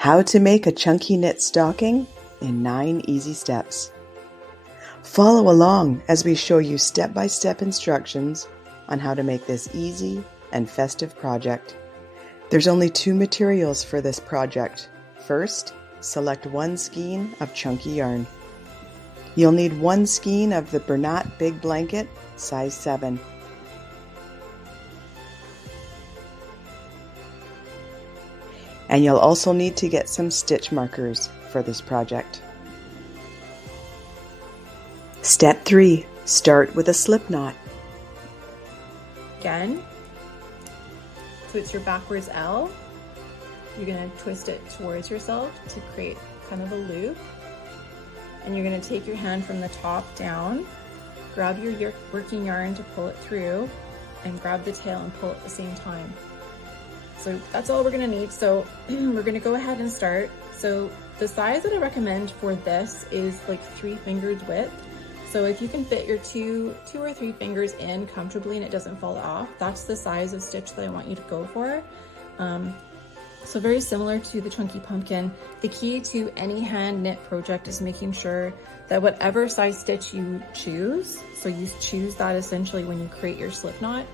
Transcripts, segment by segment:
How to make a chunky knit stocking in 9 easy steps. Follow along as we show you step-by-step instructions on how to make this easy and festive project. There's only 2 materials for this project. First, select 1 skein of chunky yarn. You'll need 1 skein of the Bernat Big Blanket, size 7. And you'll also need to get some stitch markers for this project. Step 3. Start with a slip knot. Again, so it's your backwards L. You're going to twist it towards yourself to create kind of a loop. And you're going to take your hand from the top down, grab your working yarn to pull it through, and grab the tail and pull at the same time. So that's all we're gonna need. So we're gonna go ahead and start. So the size that I recommend for this is like 3 fingers width. So if you can fit your two or 3 fingers in comfortably and it doesn't fall off, that's the size of stitch that I want you to go for. So very similar to the chunky pumpkin, the key to any hand knit project is making sure that whatever size stitch you choose, so you choose that essentially when you create your slip knot,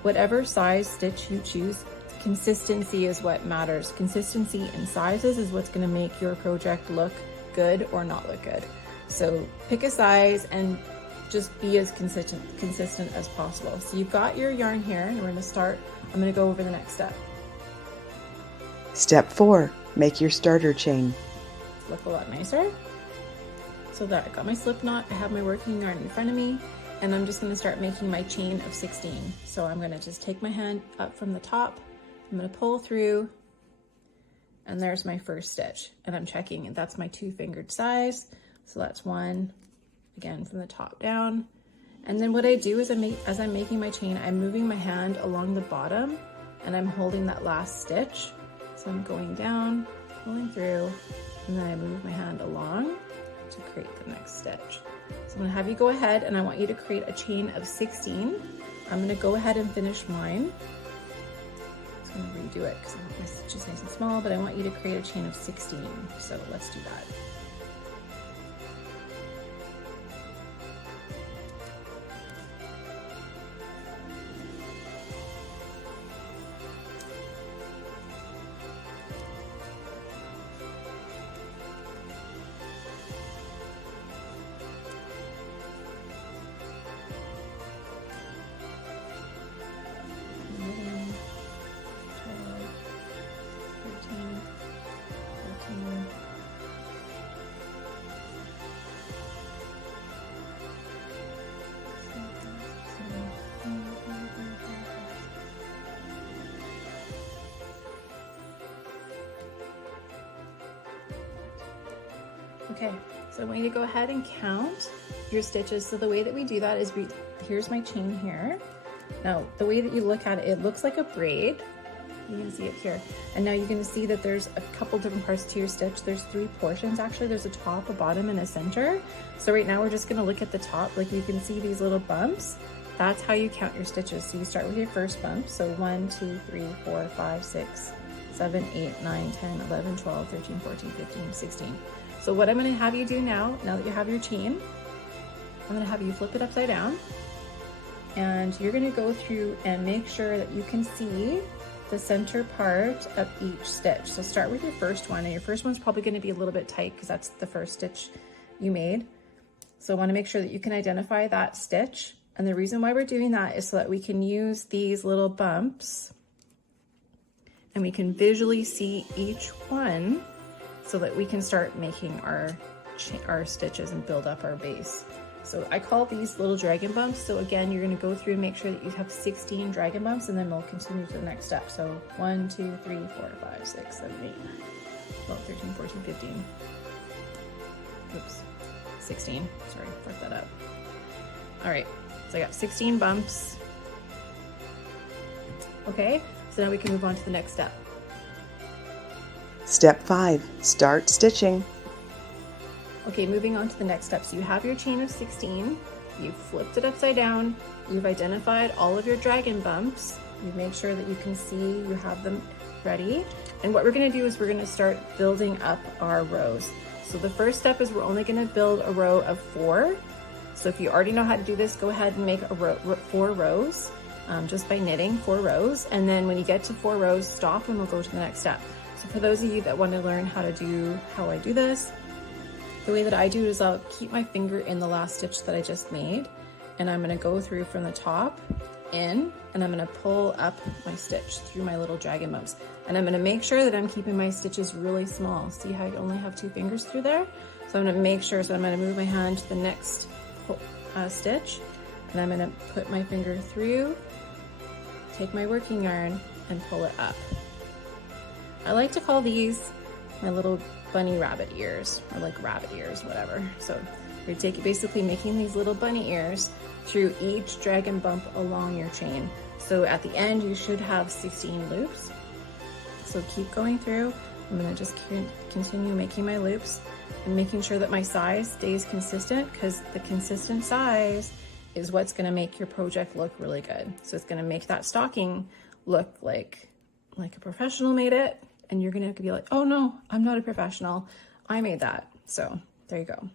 whatever size stitch you choose, consistency is what matters. Consistency in sizes is what's going to make your project look good or not look good. So pick a size and just be as consistent as possible. So you've got your yarn here and we're going to start. I'm going to go over the next step. Step 4. Make your starter chain. Look a lot nicer. So that I got my slip knot, I have my working yarn in front of me, and I'm just going to start making my chain of 16. So I'm going to just take my hand up from the top, I'm going to pull through, and there's my first stitch, and I'm checking, and that's my 2-fingered size. So that's 1, again from the top down. And then what I do is as I'm making my chain, I'm moving my hand along the bottom and I'm holding that last stitch. So I'm going down, pulling through, and then I move my hand along to create the next stitch. So I'm going to have you go ahead and I want you to create a chain of 16. I'm going to go ahead and finish mine. I'm going to redo it because I want my stitches nice and small, but I want you to create a chain of 16. So let's do that. Okay, so I want you to go ahead and count your stitches. So the way that we do that is here's my chain here. Now, the way that you look at it, it looks like a braid. You can see it here. And now you're gonna see that there's a couple different parts to your stitch. There's 3 portions actually. There's a top, a bottom, and a center. So right now we're just gonna look at the top. Like you can see these little bumps. That's how you count your stitches. So you start with your first bump. So 1, 2, 3, 4, 5, 6, 7, 8, 9, 10, 11, 12, 13, 14, 15, 16. So what I'm going to have you do now that you have your chain, I'm going to have you flip it upside down, and you're going to go through and make sure that you can see the center part of each stitch. So start with your first one, and your first one's probably going to be a little bit tight because that's the first stitch you made. So I want to make sure that you can identify that stitch. And the reason why we're doing that is so that we can use these little bumps and we can visually see each one, so that we can start making our stitches and build up our base. So I call these little dragon bumps. So again, you're going to go through and make sure that you have 16 dragon bumps, and then we'll continue to the next step. So 1, 2, 3, 4, 5, 6, 7, 8, 12, 13, 14, 15. Oops, 16. Sorry, fucked that up. All right, so I got 16 bumps. Okay, so now we can move on to the next step. Step 5. Start stitching. Okay, moving on to the next step. So you have your chain of 16, you've flipped it upside down, you've identified all of your dragon bumps, you've made sure that you can see you have them ready. And what we're gonna do is we're gonna start building up our rows. So the first step is we're only gonna build a row of 4. So if you already know how to do this, go ahead and make a 4 rows just by knitting 4 rows. And then when you get to 4 rows, stop and we'll go to the next step. So for those of you that want to learn how I do this, the way that I do it is I'll keep my finger in the last stitch that I just made, and I'm gonna go through from the top in, and I'm gonna pull up my stitch through my little dragon bumps. And I'm gonna make sure that I'm keeping my stitches really small. See how I only have 2 fingers through there? So I'm gonna make sure, so I'm gonna move my hand to the next stitch, and I'm gonna put my finger through, take my working yarn, and pull it up. I like to call these my little bunny rabbit ears, or like rabbit ears, whatever. So you're basically making these little bunny ears through each dragon bump along your chain. So at the end, you should have 16 loops. So keep going through. I'm gonna just continue making my loops and making sure that my size stays consistent, because the consistent size is what's gonna make your project look really good. So it's gonna make that stocking look like a professional made it, and you're gonna be like, oh no, I'm not a professional, I made that. So there you go.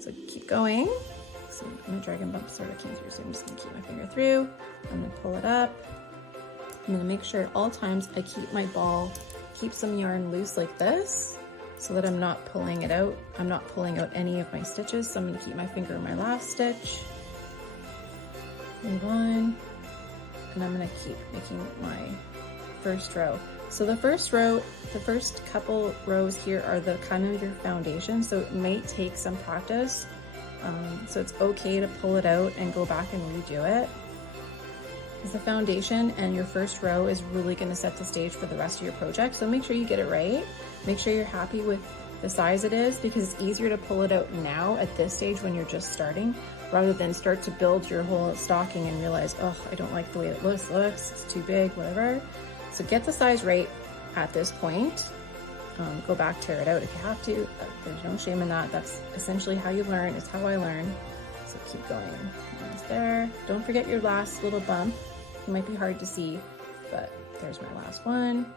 So keep going. So my dragon bump sort of came through, so I'm just gonna keep my finger through. I'm gonna pull it up. I'm gonna make sure at all times I keep my ball, keep some yarn loose like this, so that I'm not pulling it out. I'm not pulling out any of my stitches, so I'm gonna keep my finger in my last stitch. Move on, and I'm gonna keep making my first row. So the first row, the first couple rows here are the kind of your foundation, so it may take some practice. So it's okay to pull it out and go back and redo it, because the foundation and your first row is really going to set the stage for the rest of your project. So make sure you get it right. Make sure you're happy with the size it is, because it's easier to pull it out now at this stage when you're just starting, rather than start to build your whole stocking and realize, oh, I don't like the way it looks, it's too big, whatever. So get the size right at this point. Go back, tear it out if you have to. There's no shame in that. That's essentially how you learn. It's how I learn. So keep going. Almost there. Don't forget your last little bump. It might be hard to see, but there's my last one.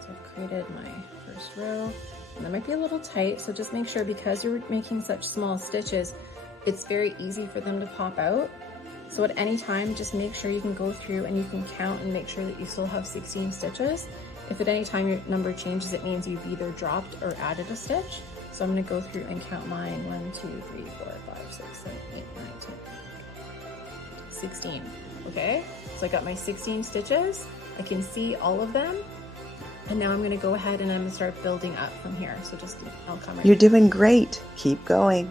So I've created my first row. And that might be a little tight, so just make sure, because you're making such small stitches, it's very easy for them to pop out. So at any time, just make sure you can go through and you can count and make sure that you still have 16 stitches. If at any time your number changes, it means you've either dropped or added a stitch. So I'm gonna go through and count mine. 1, 2, 3, 4, 5, 6, 7, 8, 9, 10, 16. Okay, so I got my 16 stitches. I can see all of them. And now I'm gonna go ahead and I'm gonna start building up from here. So just, I'll come right. You're doing great. Keep going.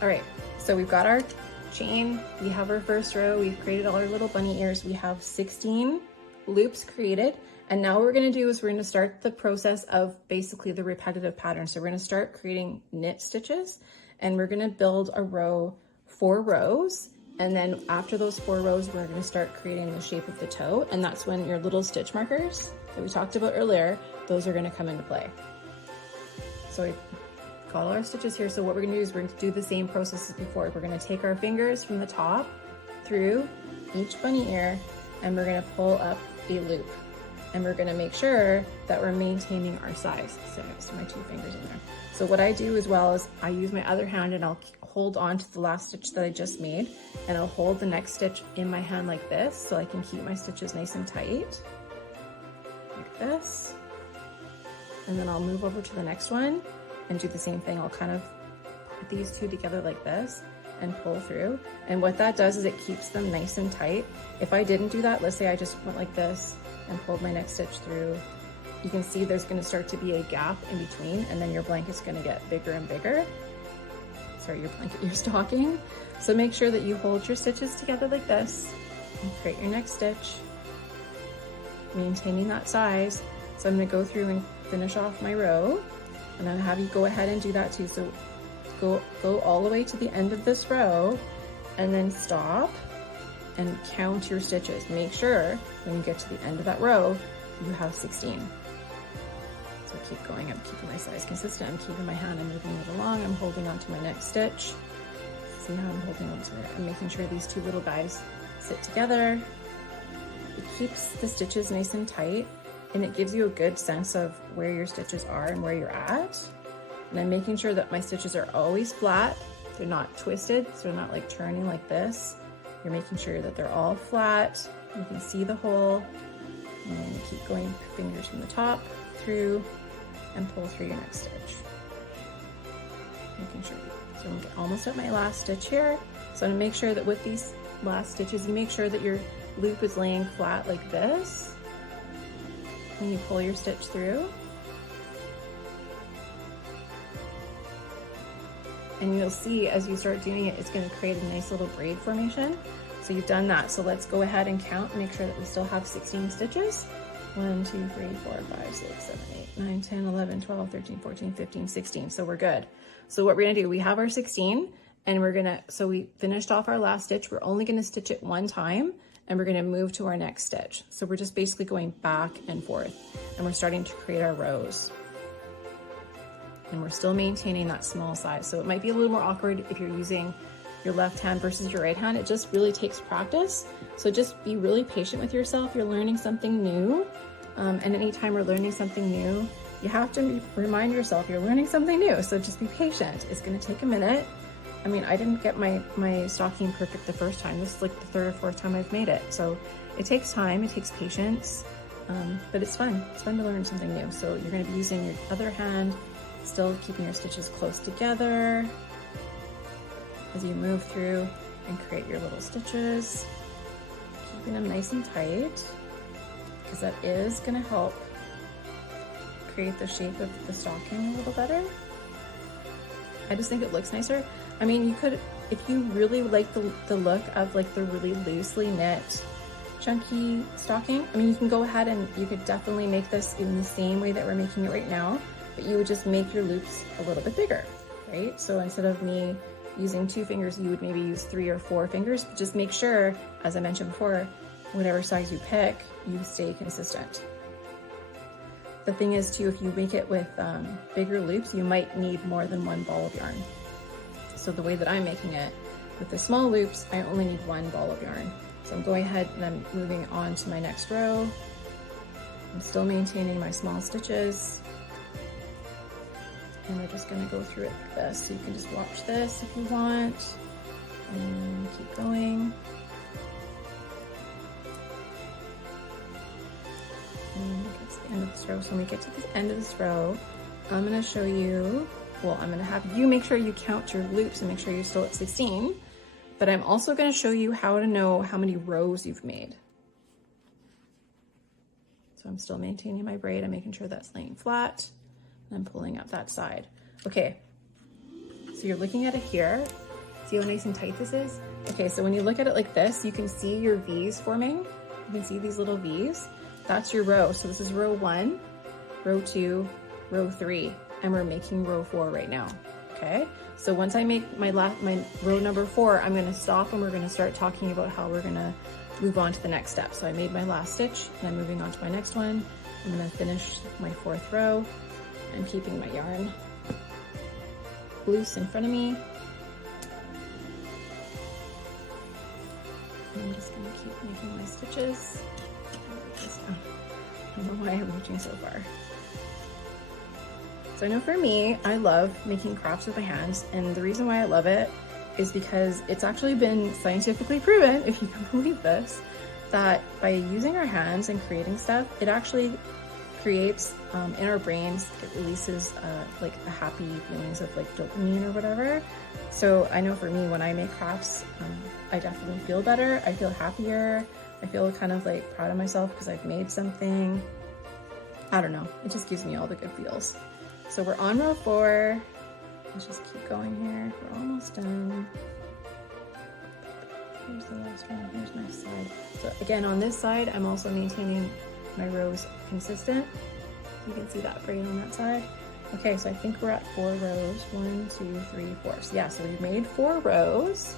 All right, so we've got our chain. We have our first row. We've created all our little bunny ears. We have 16 loops created. And now what we're gonna do is we're gonna start the process of basically the repetitive pattern. So we're gonna start creating knit stitches, and we're gonna build a row, 4 rows. And then after those 4 rows, we're gonna start creating the shape of the toe. And that's when your little stitch markers that we talked about earlier, those are gonna come into play. So we've got all our stitches here. So what we're gonna do is we're gonna do the same process as before. We're gonna take our fingers from the top through each bunny ear, and we're gonna pull up a loop. And we're gonna make sure that we're maintaining our size. So next to my 2 fingers in there. So what I do as well is I use my other hand and I'll hold on to the last stitch that I just made, and I'll hold the next stitch in my hand like this, so I can keep my stitches nice and tight, like this. And then I'll move over to the next one and do the same thing. I'll kind of put these 2 together like this and pull through. And what that does is it keeps them nice and tight. If I didn't do that, let's say I just went like this and pulled my next stitch through, you can see there's gonna start to be a gap in between, and then your blanket's gonna get bigger and bigger. Sorry, your stocking. So make sure that you hold your stitches together like this and create your next stitch, maintaining that size. So I'm gonna go through and finish off my row, and I'm gonna have you go ahead and do that too. So go all the way to the end of this row, and then stop and count your stitches. Make sure when you get to the end of that row, you have 16. So keep going, I'm keeping my size consistent, I'm keeping my hand, I'm moving it along, I'm holding on to my next stitch. See how I'm holding on to it? I'm making sure these 2 little guys sit together. It keeps the stitches nice and tight, and it gives you a good sense of where your stitches are and where you're at. And I'm making sure that my stitches are always flat. They're not twisted, so they're not like turning like this. You're making sure that they're all flat. You can see the hole, and then you keep going fingers from the top through and pull through your next stitch. Making sure. So I'm almost at my last stitch here. So I'm gonna make sure that with these last stitches, you make sure that your loop is laying flat like this. And you pull your stitch through. And you'll see as you start doing it, it's gonna create a nice little braid formation. So you've done that. So let's go ahead and count and make sure that we still have 16 stitches. 1, 2, 3, 4, 5, 6, 7, 8, 9, 10, 11, 12, 13, 14, 15, 16. So we're good. So what we're gonna do, we have our 16 and so we finished off our last stitch. We're only gonna stitch it one time and we're gonna move to our next stitch. So we're just basically going back and forth and we're starting to create our rows. And we're still maintaining that small size. So it might be a little more awkward if you're using your left hand versus your right hand. It just really takes practice. So just be really patient with yourself. You're learning something new. And anytime we're learning something new, you have to remind yourself you're learning something new. So just be patient. It's gonna take a minute. I mean, I didn't get my stocking perfect the first time. This is like the third or fourth time I've made it. So it takes time, it takes patience, but it's fun. It's fun to learn something new. So you're gonna be using your other hand, still keeping your stitches close together as you move through and create your little stitches, keeping them nice and tight, because that is gonna help create the shape of the stocking a little better. I just think it looks nicer. I mean, you could, if you really like the look of like the really loosely knit, chunky stocking, I mean, you can go ahead and you could definitely make this in the same way that we're making it right now, but you would just make your loops a little bit bigger, right? So instead of me using 2 fingers, you would maybe use 3 or 4 fingers. But just make sure, as I mentioned before, whatever size you pick, you stay consistent. The thing is too, if you make it with bigger loops, you might need more than 1 ball of yarn. So the way that I'm making it, with the small loops, I only need 1 ball of yarn. So I'm going ahead and I'm moving on to my next row. I'm still maintaining my small stitches. And we're just gonna go through it like this. So you can just watch this if you want, and keep going. And it's the end of this row. So when we get to the end of this row, I'm gonna show you, well, I'm gonna have you make sure you count your loops and make sure you're still at 16, but I'm also gonna show you how to know how many rows you've made. So I'm still maintaining my braid. I'm making sure that's laying flat. I'm pulling up that side. Okay, so you're looking at it here. See how nice and tight this is? Okay, so when you look at it like this, you can see your V's forming. You can see these little V's. That's your row. So this is row 1, row 2, row 3, and we're making row 4 right now, okay? So once I make my row number 4, I'm gonna stop and we're gonna start talking about how we're gonna move on to the next step. So I made my last stitch and I'm moving on to my next one. I'm gonna finish my 4th row. I'm keeping my yarn loose in front of me. I'm just gonna keep making my stitches. I don't know why I'm reaching so far. So I know for me, I love making crafts with my hands, and the reason why I love it is because it's actually been scientifically proven, if you can believe this, that by using our hands and creating stuff, it actually creates in our brains, it releases like the happy feelings of like dopamine or whatever. So I know for me, when I make crafts, I definitely feel better. I feel happier. I feel kind of like proud of myself because I've made something. I don't know. It just gives me all the good feels. So we're on row 4. Let's just keep going here. We're almost done. Here's the last one. Here's my side. So again, on this side, I'm also maintaining my rows consistent. You can see that braid on that side. Okay, so I think we're at 4 rows. 1, 2, 3, 4. So yeah, so we've made 4 rows.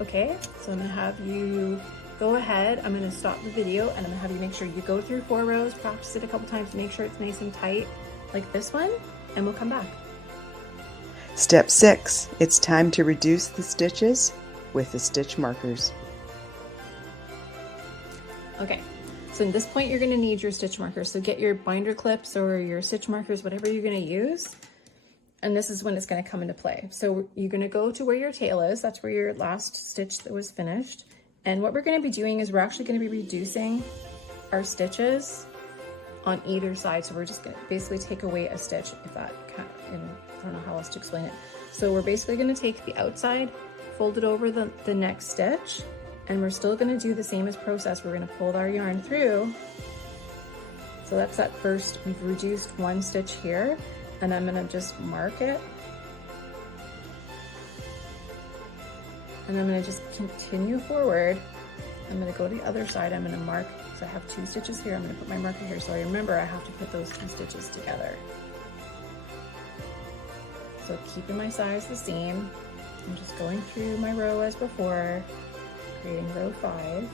Okay, so I'm gonna have you go ahead. I'm gonna stop the video and I'm gonna have you make sure you go through 4 rows, practice it a couple times to make sure it's nice and tight, like this one, and we'll come back. Step 6, it's time to reduce the stitches with the stitch markers. Okay, So at this point, you're gonna need your stitch markers. So get your binder clips or your stitch markers, whatever you're gonna use. And this is when it's gonna come into play. So you're gonna go to where your tail is. That's where your last stitch that was finished. And what we're gonna be doing is we're actually gonna be reducing our stitches on either side. So we're just gonna basically take away a stitch, if that can, and I don't know how else to explain it. So we're basically gonna take the outside, fold it over the next stitch, and we're still gonna do the same as process. We're gonna pull our yarn through. So that's that first, we've reduced one stitch here, and I'm gonna just mark it. And I'm gonna just continue forward. I'm gonna go to the other side, I'm gonna mark, so I have 2 stitches here, I'm gonna put my marker here, so I remember I have to put those 2 stitches together. So keeping my size the same, I'm just going through my row as before, creating row 5,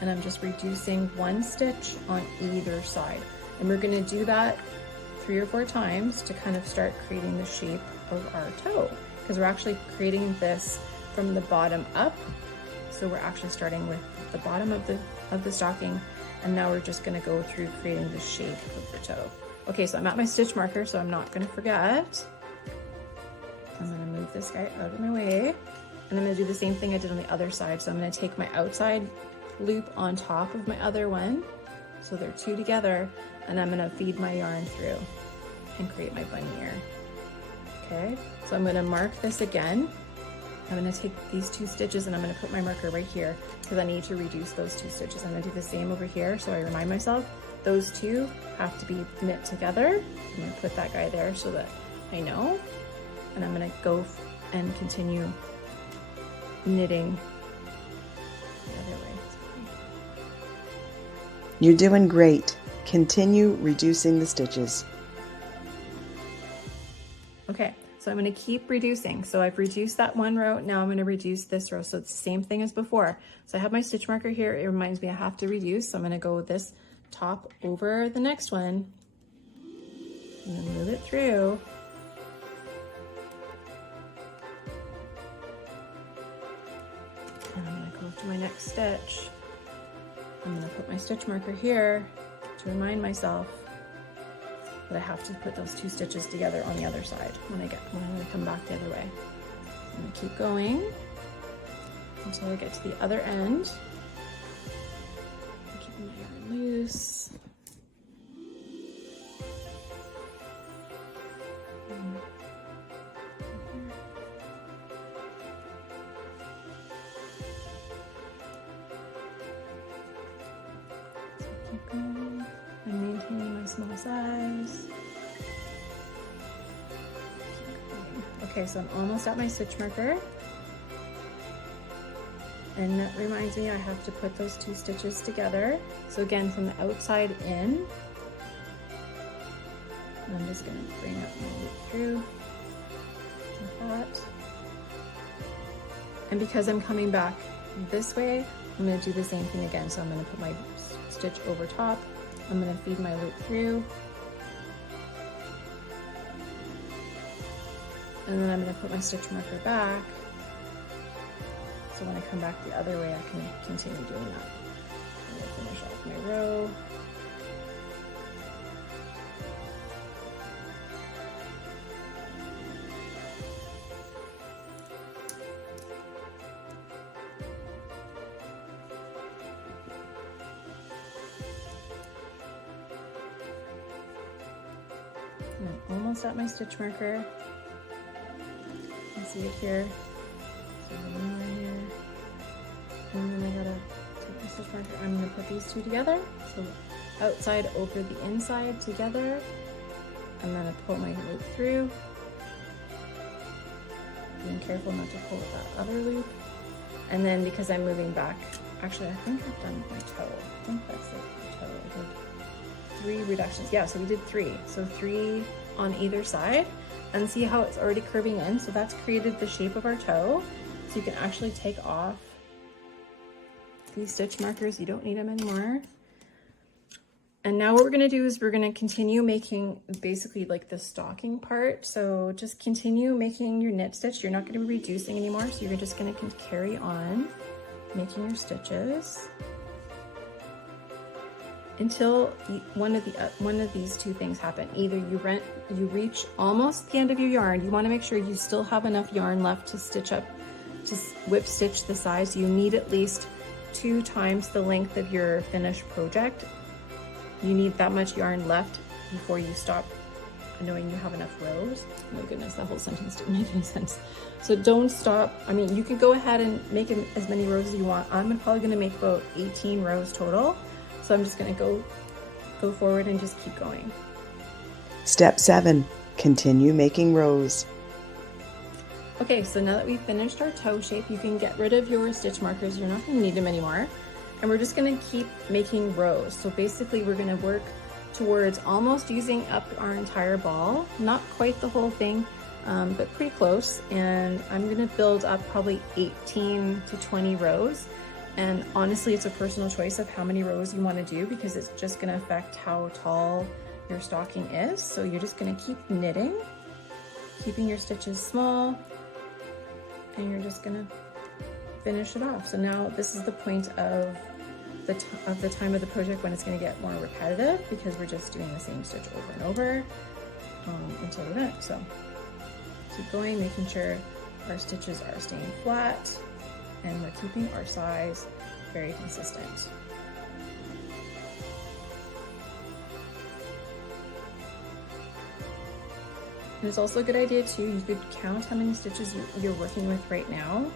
and I'm just reducing 1 stitch on either side. And we're gonna do that 3 or 4 times to kind of start creating the shape of our toe, because we're actually creating this from the bottom up. So we're actually starting with the bottom of the stocking, and now we're just gonna go through creating the shape of the toe. Okay, so I'm at my stitch marker, so I'm not gonna forget. I'm gonna move this guy out of my way, and I'm gonna do the same thing I did on the other side. So I'm gonna take my outside loop on top of my other one, so they're 2 together, and I'm gonna feed my yarn through and create my bunny ear. Okay, so I'm gonna mark this again. I'm gonna take these 2 stitches and I'm gonna put my marker right here because I need to reduce those 2 stitches. I'm gonna do the same over here, so I remind myself those 2 have to be knit together. I'm gonna put that guy there so that I know, and I'm gonna go and continue knitting the other way. You're doing great. Continue reducing the stitches. Okay, so I'm gonna keep reducing. So I've reduced that one row, now I'm gonna reduce this row. So it's the same thing as before. So I have my stitch marker here, it reminds me I have to reduce. So I'm gonna go this top over the next one. I'm gonna move it through. And I'm gonna go to my next stitch. I'm gonna put my stitch marker here to remind myself that I have to put those 2 stitches together on the other side when I come back the other way. I'm gonna keep going until I get to the other end. Keeping my yarn loose. So keep going. I'm maintaining my small size. Okay, so I'm almost at my stitch marker. And that reminds me I have to put those 2 stitches together. So again, from the outside in, and I'm just gonna bring up my loop through like that. And because I'm coming back this way, I'm gonna do the same thing again. So I'm gonna put my stitch over top. I'm gonna feed my loop through. And then I'm gonna put my stitch marker back. So when I come back the other way, I can continue doing that. I'm gonna finish off my row. And I'm almost at my stitch marker. You can see it here. So one more here. And then I gotta take my stitch marker. I'm gonna put these 2 together. So outside over the inside together. I'm gonna pull my loop through. Being careful not to pull that other loop. And then because I'm moving back, actually I think I've done my toe. I think that's it, my toe. I did 3 reductions. Yeah, so we did 3. So 3 on either side, and see how it's already curving in. So that's created the shape of our toe. So you can actually take off these stitch markers. You don't need them anymore. And now what we're gonna do is we're gonna continue making basically like the stocking part. So just continue making your knit stitch. You're not gonna be reducing anymore. So you're just gonna carry on making your stitches. until one of these two things happen. Either you reach almost the end of your yarn. You want to make sure you still have enough yarn left to stitch up, to whip stitch the size. You need at least 2 times the length of your finished project. You need that much yarn left before you stop, knowing you have enough rows. Oh goodness, that whole sentence didn't make any sense. So don't stop. I mean, you can go ahead and make as many rows as you want. I'm probably gonna make about 18 rows total. So I'm just gonna go forward and just keep going. Step 7, continue making rows. Okay, so now that we've finished our toe shape, you can get rid of your stitch markers. You're not gonna need them anymore. And we're just gonna keep making rows. So basically we're gonna work towards almost using up our entire ball. Not quite the whole thing, but pretty close. And I'm gonna build up probably 18 to 20 rows. And honestly, it's a personal choice of how many rows you want to do, because it's just going to affect how tall your stocking is. So you're just going to keep knitting, keeping your stitches small, and you're just going to finish it off. So now this is the point of the time of the project when it's going to get more repetitive, because we're just doing the same stitch over and over until we're done. So keep going, making sure our stitches are staying flat, and we're keeping our size very consistent. And it's also a good idea too, you could count how many stitches you're working with right now.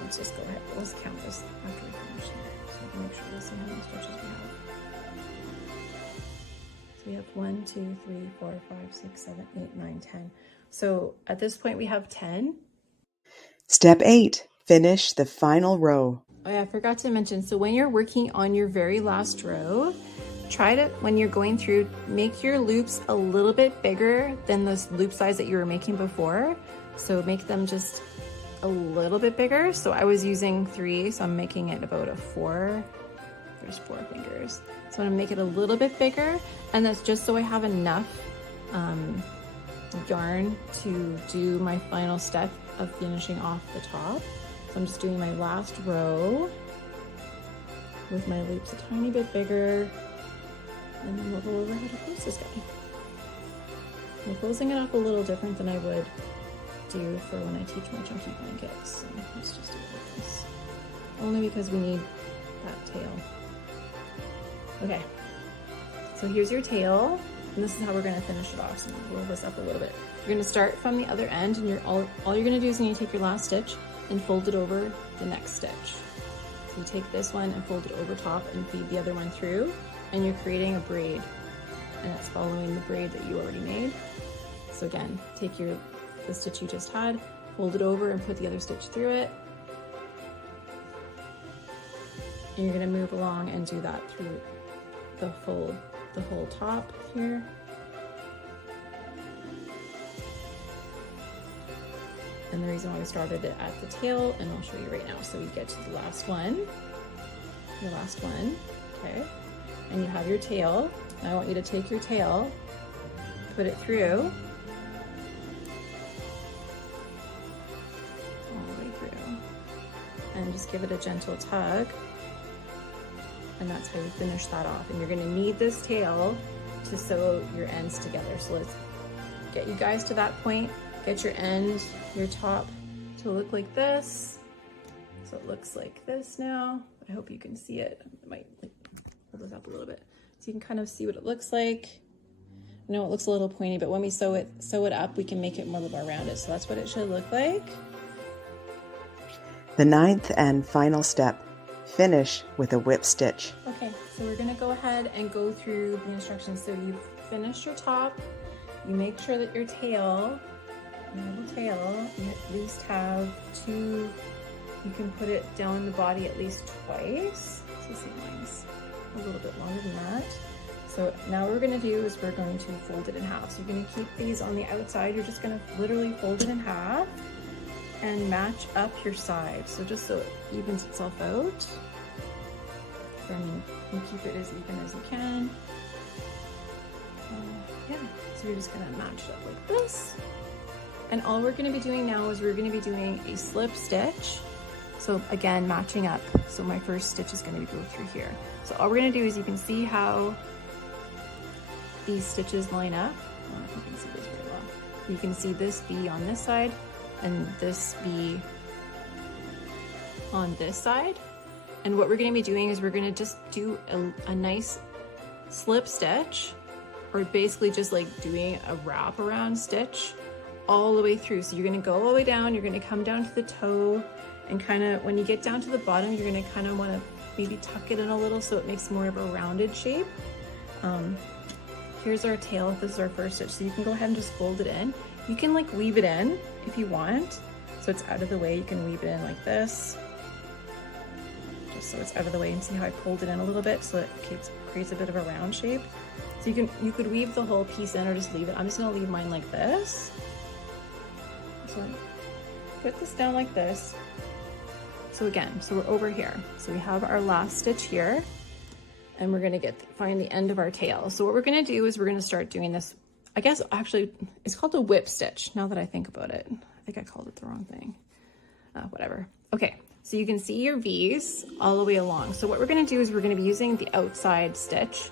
Let's just go ahead, let's count this after we finish here, so we can make sure we see how many stitches we have. So we have 1, 2, 3, 4, 5, 6, 7, 8, 9, 10. So at this point we have 10. Step 8. Finish the final row. Oh yeah, I forgot to mention, so when you're working on your very last row, try to, when you're going through, make your loops a little bit bigger than the loop size that you were making before. So make them just a little bit bigger. So I was using 3, so I'm making it about a 4. There's 4 fingers. So I'm gonna make it a little bit bigger, and that's just so I have enough yarn to do my final step of finishing off the top. So I'm just doing my last row with my loops a tiny bit bigger, and then we'll go over how to close this guy. I'm closing it off a little different than I would do for when I teach my chunky blankets. So let's just do it like this. Only because we need that tail. Okay, so here's your tail, and this is how we're gonna finish it off. So I'm gonna roll this up a little bit. You're gonna start from the other end, and all you're gonna do is you take your last stitch and fold it over the next stitch. So you take this one and fold it over top and feed the other one through, and you're creating a braid, and it's following the braid that you already made. So again, take the stitch you just had, fold it over and put the other stitch through it. And you're gonna move along and do that through the whole top here. And the reason why we started it at the tail, and I'll show you right now. So we get to the last one, okay? And you have your tail. Now I want you to take your tail, put it through, all the way through, and just give it a gentle tug. And that's how you finish that off. And you're gonna need this tail to sew your ends together. So let's get you guys to that point. Get your end, your top to look like this. So it looks like this now. I hope you can see it. I might hold this up a little bit so you can kind of see what it looks like. I know it looks a little pointy, but when we sew it up, we can make it more rounded. So that's what it should look like. The 9th and final step. Finish with a whip stitch. Okay, so we're gonna go ahead and go through the instructions. So you've finished your top. You make sure that your tail, your little tail, you at least have 2, you can put it down the body at least twice. So see, mine's a little bit longer than that. So now what we're gonna do is we're going to fold it in half. So you're gonna keep these on the outside. You're just gonna literally fold it in half and match up your sides. So just so it evens itself out. I mean, you keep it as even as you can. Yeah, so you're just gonna match it up like this. And all we're gonna be doing now is we're gonna be doing a slip stitch. So again, matching up. So my first stitch is going to go through here. So all we're going to do is, you can see how these stitches line up. I don't know if you can see this very well. You can see this B on this side and this B on this side. And what we're going to be doing is we're going to just do a nice slip stitch, or basically just like doing a wrap around stitch all the way through. So you're going to go all the way down, you're going to come down to the toe, and kind of when you get down to the bottom, you're going to kind of want to maybe tuck it in a little so it makes more of a rounded shape. Here's our tail. This is our first stitch. So you can go ahead and just fold it in. You can like weave it in if you want. So it's out of the way. You can weave it in like this. Just so it's out of the way, and see how I pulled it in a little bit so it creates a bit of a round shape. So you could weave the whole piece in or just leave it. I'm just gonna leave mine like this. So put this down like this. So again, so we're over here. So we have our last stitch here, and we're gonna find the end of our tail. So what we're gonna do is we're gonna start doing this. I guess actually it's called a whip stitch now that I think about it. I think I called it the wrong thing. Whatever. Okay, so you can see your V's all the way along. So what we're gonna do is we're gonna be using the outside stitch,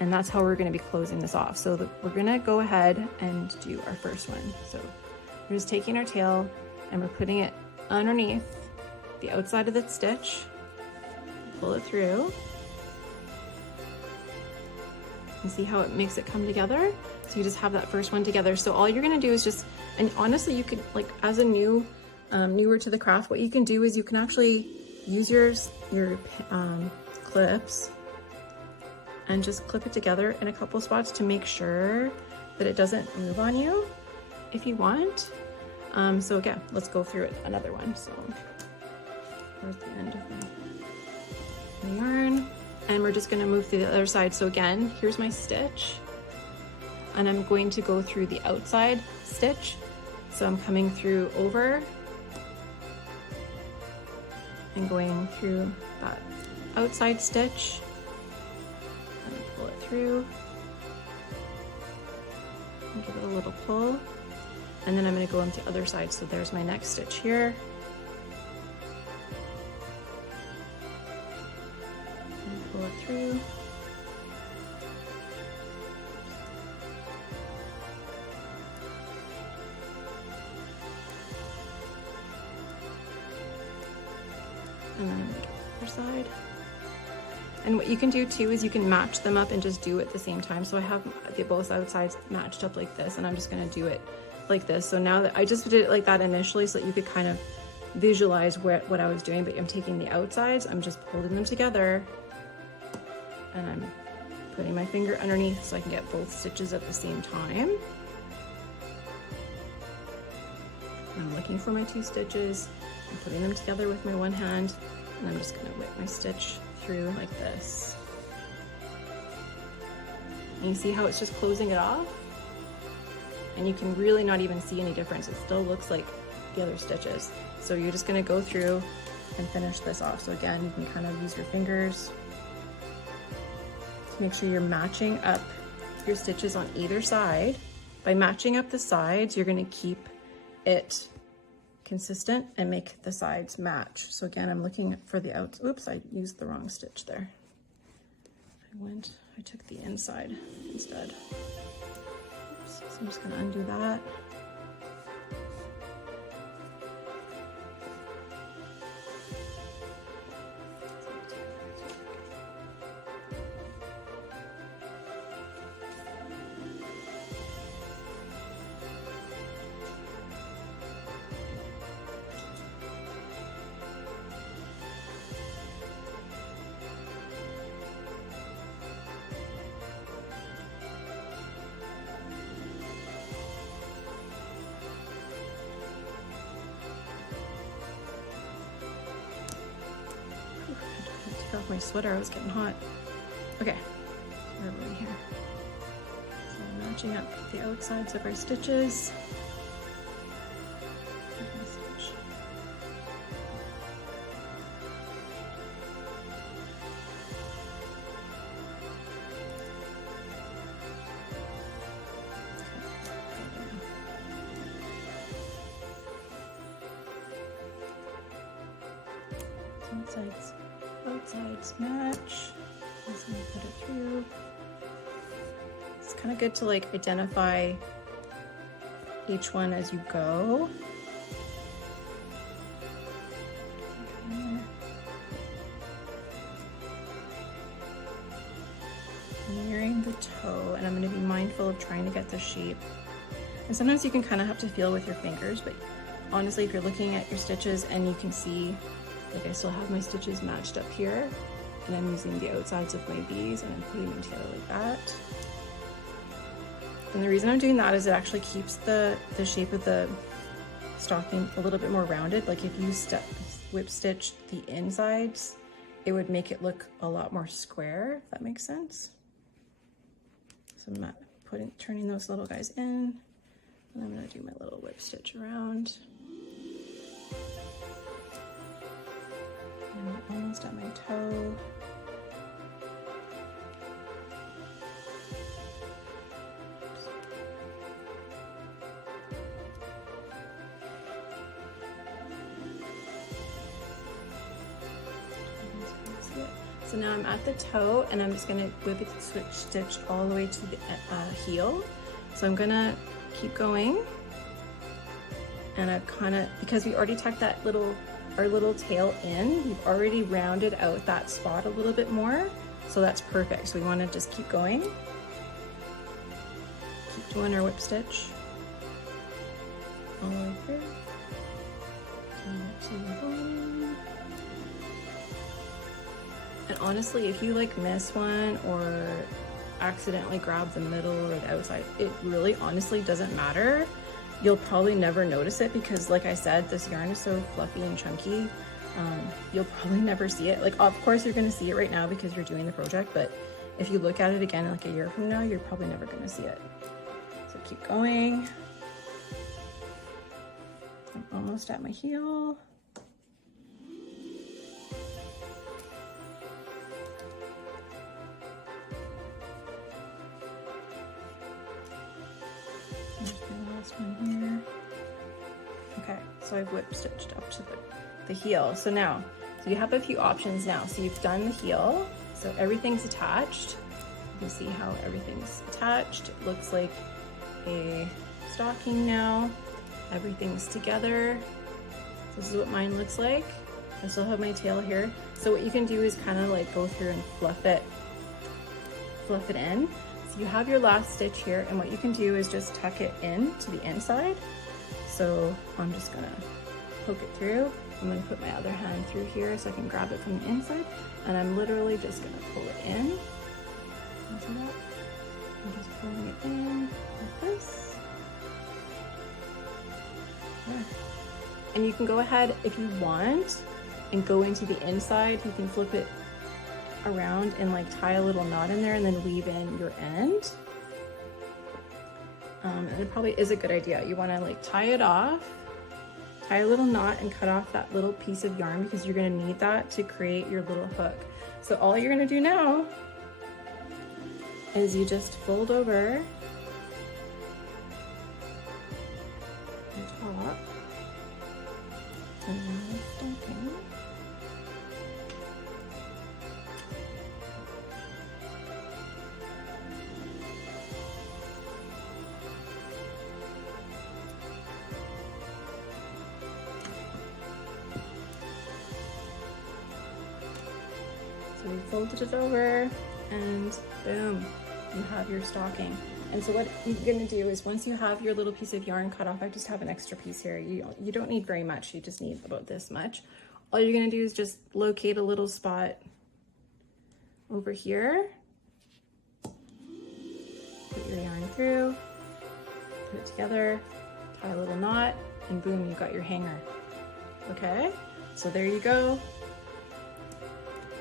and that's how we're gonna be closing this off. So we're gonna go ahead and do our first one. So we're just taking our tail and we're putting it underneath the outside of the stitch, pull it through, and see how it makes it come together. So you just have that first one together. So all you're gonna do is just, and honestly, you could, like, as a newer to the craft, what you can do is you can actually use your clips and just clip it together in a couple spots to make sure that it doesn't move on you if you want. So again, let's go through it, another one. So where's the end of my yarn? And we're just gonna move through the other side. So again, here's my stitch, and I'm going to go through the outside stitch. So I'm coming through over and going through that outside stitch, and pull it through and give it a little pull. And then I'm going to go on the other side. So there's my next stitch here. And pull it through. And then I'm going to get the other side. And what you can do too is you can match them up and just do it at the same time. So I have both outsides matched up like this, and I'm just going to do it like this. So now that I just did it like that initially so that you could kind of visualize what I was doing, but I'm taking the outsides, I'm just pulling them together, and I'm putting my finger underneath so I can get both stitches at the same time. And I'm looking for my two stitches, I'm putting them together with my one hand, and I'm just going to whip my stitch through like this. And you see how it's just closing it off? And you can really not even see any difference. It still looks like the other stitches. So you're just gonna go through and finish this off. So again, you can kind of use your fingers to make sure you're matching up your stitches on either side. By matching up the sides, you're gonna keep it consistent and make the sides match. So again, I'm looking for the outs. Oops, I used the wrong stitch there. I took the inside instead. Oops, so I'm just gonna undo that. Off my sweater, I was getting hot. Okay, where are we here? So I'm matching up the outsides of our stitches. Outsides match. Just gonna put it through. It's kind of good to like identify each one as you go. I'm nearing the toe, and I'm going to be mindful of trying to get the shape. And sometimes you can kind of have to feel with your fingers, but honestly, if you're looking at your stitches and you can see, like I still have my stitches matched up here, and I'm using the outsides of my B's and I'm putting them together like that. And the reason I'm doing that is it actually keeps the shape of the stocking a little bit more rounded. Like if you whip stitch the insides, it would make it look a lot more square, if that makes sense. So I'm not turning those little guys in, and I'm gonna do my little whip stitch around. And I'm almost at my toe. So now I'm at the toe, and I'm just gonna whip it, switch stitch all the way to the heel. So I'm gonna keep going, and I've kind of, because we already tucked that our little tail in, we've already rounded out that spot a little bit more, so that's perfect. So we want to just keep going, keep doing our whip stitch all the way through. And honestly, if you like miss one or accidentally grab the middle or the outside, it really honestly doesn't matter. You'll probably never notice it because, like I said, this yarn is so fluffy and chunky. You'll probably never see it. Like, of course you're going to see it right now because you're doing the project, but if you look at it again like a year from now, you're probably never going to see it. So keep going. I'm almost at my heel. One here. Okay, so I've whip stitched up to the heel. So now, so you have a few options now. So you've done the heel, so everything's attached. You can see how everything's attached. It looks like a stocking now. Everything's together. So this is what mine looks like. I still have my tail here. So what you can do is kind of like go through and fluff it in. So you have your last stitch here, and what you can do is just tuck it in to the inside. So I'm just gonna poke it through. I'm gonna put my other hand through here so I can grab it from the inside, and I'm literally just gonna pull it in. See that? I'm just pulling it in like this. Yeah. And you can go ahead if you want and go into the inside. You can flip it around and like tie a little knot in there and then weave in your end. And it probably is a good idea. You want to like tie it off, tie a little knot and cut off that little piece of yarn because you're going to need that to create your little hook. So all you're going to do now is you just fold over the top and then stocking. So we folded it over and boom, you have your stocking. And so what you're gonna do is once you have your little piece of yarn cut off, I just have an extra piece here. You don't need very much, you just need about this much. All you're gonna do is just locate a little spot over here, put your yarn through, put it together, tie a little knot, and boom, you got your hanger. Okay, so there you go.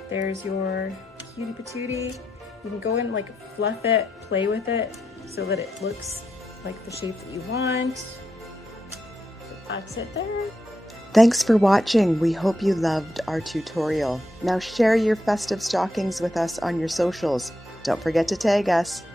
There's your cutie patootie. You can go and like fluff it, play with it so that it looks like the shape that you want. So that's it there. Thanks for watching. We hope you loved our tutorial. Now share your festive stockings with us on your socials. Don't forget to tag us.